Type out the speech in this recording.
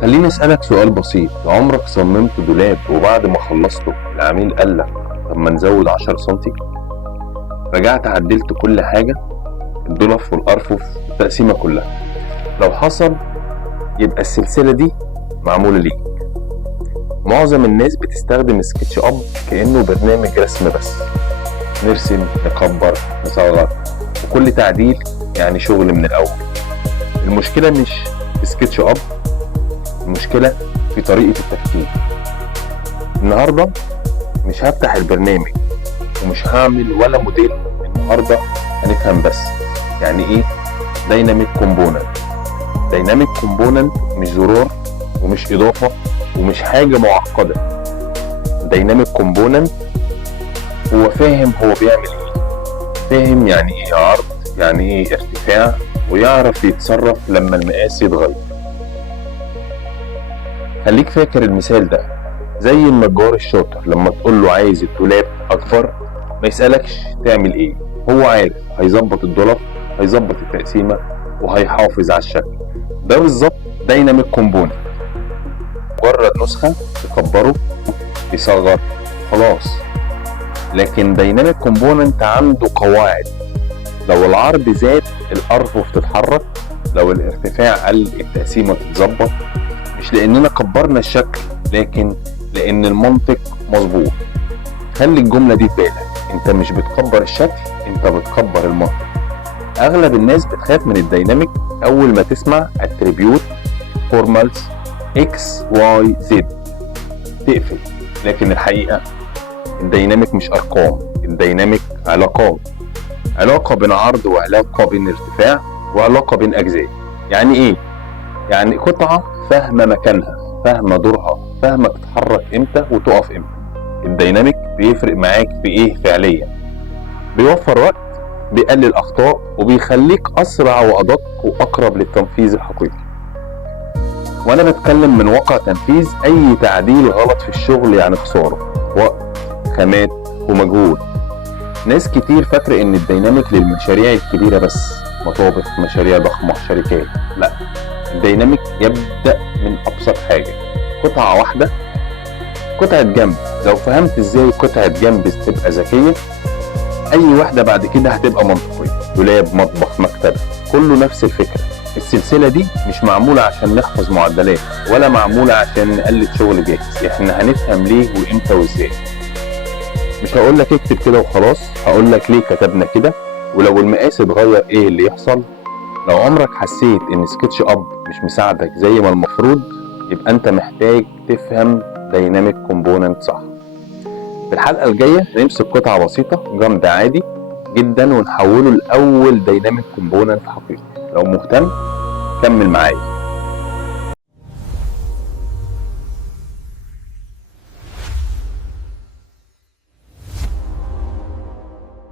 خليني أسألك سؤال بسيط. عمرك صممت دولاب وبعد ما خلصته العميل قال لك طب ما نزود 10 سنتي؟ رجعت عدلت كل حاجة، الضلف والأرفف التقسيمة كلها. لو حصل يبقى السلسلة دي معمولة ليك. معظم الناس بتستخدم سكتش اب كأنه برنامج رسم بس، نرسم نكبر نصغر، وكل تعديل يعني شغل من الأول. المشكلة مش في سكتش اب، المشكلة في طريقة التفكير. النهاردة مش هفتح البرنامج ومش هعمل ولا موديل. النهاردة هنفهم بس يعني ايه دايناميك كومبوننت. دايناميك كومبوننت مش زرار ومش اضافة ومش حاجة معقدة. دايناميك كومبوننت هو فاهم هو بيعمل ايه، فاهم يعني ايه عرض، يعني ايه ارتفاع، ويعرف يتصرف لما المقاس يتغير. خليك فاكر المثال ده، زي النجار الشاطر لما تقول له عايز الدولاب اكبر ما يسألكش تعمل ايه، هو عارف هيظبط الدولاب، هيظبط التقسيمة، وهيحافظ على الشكل. ده بالظبط دايناميك كومبوننت. مجرد نسخة تكبره يصغر خلاص. لكن دايناميك كومبوننت عنده قواعد. لو العرض زاد الأرفف تتحرك، لو الارتفاع قل التقسيمة تتظبط، مش لأننا كبرنا الشكل لكن لأن المنطق مظبوط. خلي الجملة دي في بالك، انت مش بتكبر الشكل، انت بتكبر المنطق. اغلب الناس بتخاف من الديناميك اول ما تسمع attribute formals x y z تقفل. لكن الحقيقة الديناميك مش ارقام، الديناميك علاقات. علاقة بين عرض، وعلاقة بين ارتفاع، وعلاقة بين اجزاء. يعني ايه؟ يعني قطعة فاهمة مكانها، فاهمة دورها، فاهمة تتحرك امتى وتقف امتى. الديناميك بيفرق معاك في ايه فعليا؟ بيوفر وقت، بيقلل اخطاء، وبيخليك اسرع وادق واقرب للتنفيذ الحقيقي. وانا بتكلم من واقع تنفيذ. اي تعديل غلط في الشغل يعني خسارة وقت، خامات، ومجهود. ناس كتير فاكرة ان الديناميك للمشاريع الكبيرة بس، مطابخ، مشاريع ضخمة، شركات. لا، الديناميك يبدأ من ابسط حاجة، قطعة واحدة، قطعة جنب. لو فهمت ازاي قطعة جنب تبقى ذكية، اي واحدة بعد كده هتبقى منطقية. دولاب، مطبخ، مكتب، كله نفس الفكرة. السلسلة دي مش معمولة عشان نحفظ معدلات، ولا معمولة عشان نقلد شغل جاهز. احنا هنفهم ليه وامتى وازاي. مش هقولك اكتب كده وخلاص، هقولك ليه كتبنا كده، ولو المقاس اتغير ايه اللي يحصل. لو عمرك حسيت ان سكتش اب مش مساعدك زي ما المفروض، يبقى انت محتاج تفهم دايناميك كومبوننت صح. في الحلقة الجاية هنمسك قطعة بسيطة، جنب عادي جدا، ونحوله لأول دايناميك كومبوننت حقيقي. لو مهتم كمل معايا.